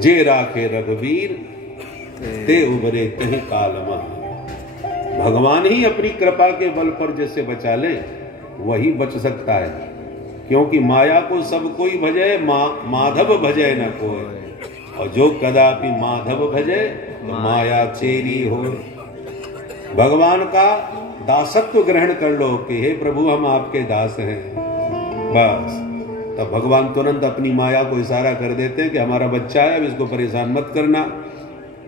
जे राखे रघुवीर ते उबरे कहीं कालमा। भगवान ही अपनी कृपा के बल पर जैसे बचा ले वही बच सकता है, क्योंकि माया को सब कोई भजे, माधव भजे न कोई, और जो कदापि माधव भजे तो माया तेरी हो। भगवान का दासत्व ग्रहण कर लो कि हे प्रभु हम आपके दास हैं, बस तब भगवान तुरंत अपनी माया को इशारा कर देते हैं कि हमारा बच्चा है, अब इसको परेशान मत करना।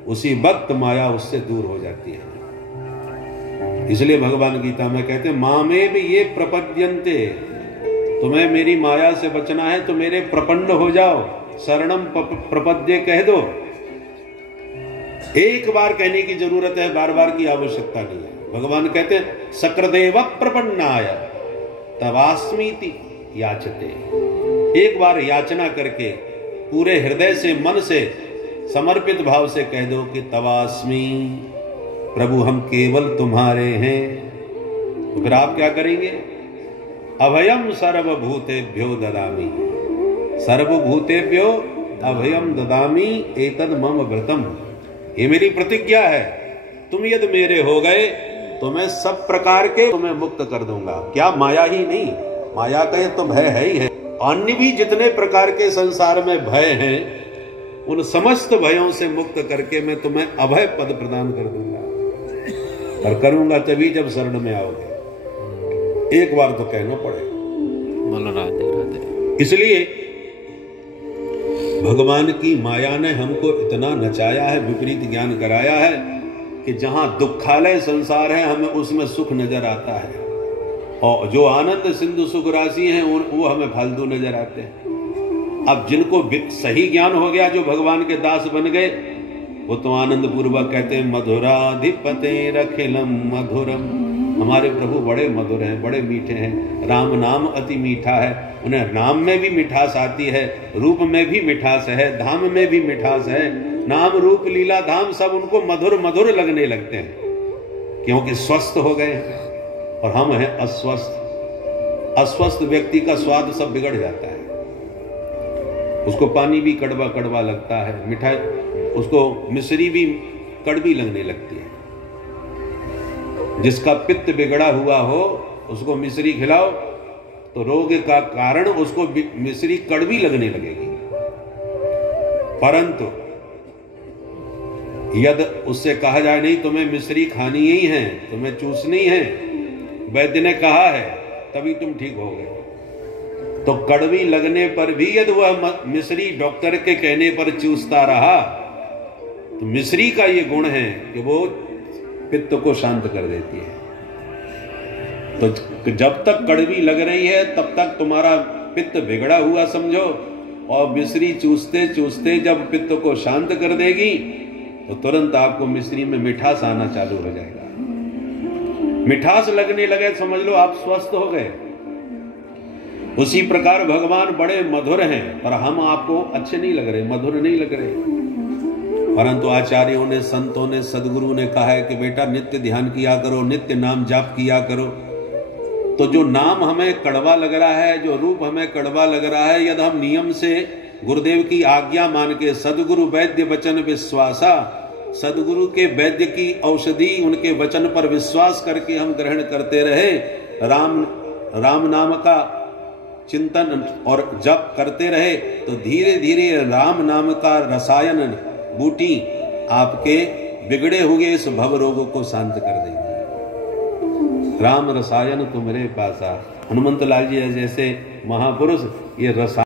उसी वक्त माया उससे दूर हो जाती है। इसलिए भगवान गीता में कहते हैं मामे भी ये प्रपद्यन्ते, तुम्हें मेरी माया से बचना है तो मेरे प्रपन्न हो जाओ, शरणम प्रपद्ये कह दो। एक बार कहने की जरूरत है, बार बार की आवश्यकता नहीं है। भगवान कहते हैं सक्रदेव प्रपन्नाय तवास्मीति याचते। एक बार याचना करके पूरे हृदय से, मन से, समर्पित भाव से कह दो कि तवास्मी, प्रभु हम केवल तुम्हारे हैं। तो फिर आप क्या करेंगे? अभयम सर्वभूतेभ्यो ददामि, सर्वभूतेभ्यो अभयम ददामि एतद मम व्रतम। ये मेरी प्रतिज्ञा है, तुम यदि मेरे हो गए तो मैं सब प्रकार के तुम्हें मुक्त कर दूंगा। क्या माया ही नहीं, माया का तो भय है ही है, अन्य भी जितने प्रकार के संसार में भय हैं उन समस्त भयों से मुक्त करके मैं तुम्हें अभय पद प्रदान कर दूंगा। और करूंगा तभी जब शरण में आओगे। एक बार तो कहना पड़ेगा। बोलो राधे राधे। इसलिए भगवान की माया ने हमको इतना नचाया है, विपरीत ज्ञान कराया है कि जहां दुखालय संसार है हमें उसमें सुख नजर आता है, और जो आनंद सिंधु सुख राशि हैं वो हमें फालतू नजर आते हैं। अब जिनको सही ज्ञान हो गया, जो भगवान के दास बन गए, वो तो आनंद पूर्वक कहते हैं मधुराधिपते रखिलम मधुरम। हमारे प्रभु बड़े मधुर हैं, बड़े मीठे हैं, राम नाम अति मीठा है। उन्हें नाम में भी मिठास आती है, रूप में भी मिठास है, धाम में भी मिठास है। नाम रूप लीला धाम सब उनको मधुर मधुर लगने लगते हैं, क्योंकि स्वस्थ हो गए हैं। और हम हैं अस्वस्थ। अस्वस्थ व्यक्ति का स्वाद सब बिगड़ जाता है, उसको पानी भी कड़वा कड़वा लगता है, मिठाई उसको मिश्री भी कड़वी लगने लगती है। जिसका पित्त बिगड़ा हुआ हो उसको मिश्री खिलाओ तो रोग का कारण उसको मिश्री कड़वी लगने लगेगी। परंतु यदि उससे कहा जाए नहीं तुम्हें मिश्री खानी ही है, तुम्हें चूसनी है, वैद्य ने कहा है तभी तुम ठीक हो गए, तो कड़वी लगने पर भी यदि वह मिश्री डॉक्टर के कहने पर चूसता रहा तो मिश्री का ये गुण है कि वो पित्त को शांत कर देती है। तो जब तक कड़वी लग रही है तब तक तुम्हारा पित्त बिगड़ा हुआ समझो, और मिश्री चूसते चूसते जब पित्त को शांत कर देगी तो तुरंत आपको मिश्री में मिठास आना चालू हो जाएगा। मिठास लगने लगे समझ लो आप स्वस्थ हो गए। उसी प्रकार भगवान बड़े मधुर हैं, पर हम आपको अच्छे नहीं लग रहे, मधुर नहीं लग रहे। परंतु आचार्यों ने, संतों ने, सदगुरु ने कहा है कि बेटा नित्य ध्यान किया करो, नित्य नाम जाप किया करो। तो जो नाम हमें कड़वा लग रहा है, जो रूप हमें कड़वा लग रहा है, यदि हम नियम से गुरुदेव की आज्ञा मान के, सदगुरु वैद्य वचन विश्वासा, सदगुरु के वैद्य की औषधि उनके वचन पर विश्वास करके हम ग्रहण करते रहे, राम नाम का चिंतन और जप करते रहे, तो धीरे धीरे राम नाम का रसायन बूटी आपके बिगड़े हुए इस भव रोगों को शांत कर देंगे। राम रसायन तुम्हारे पासा। हनुमंत लाल जी जैसे महापुरुष ये रसायन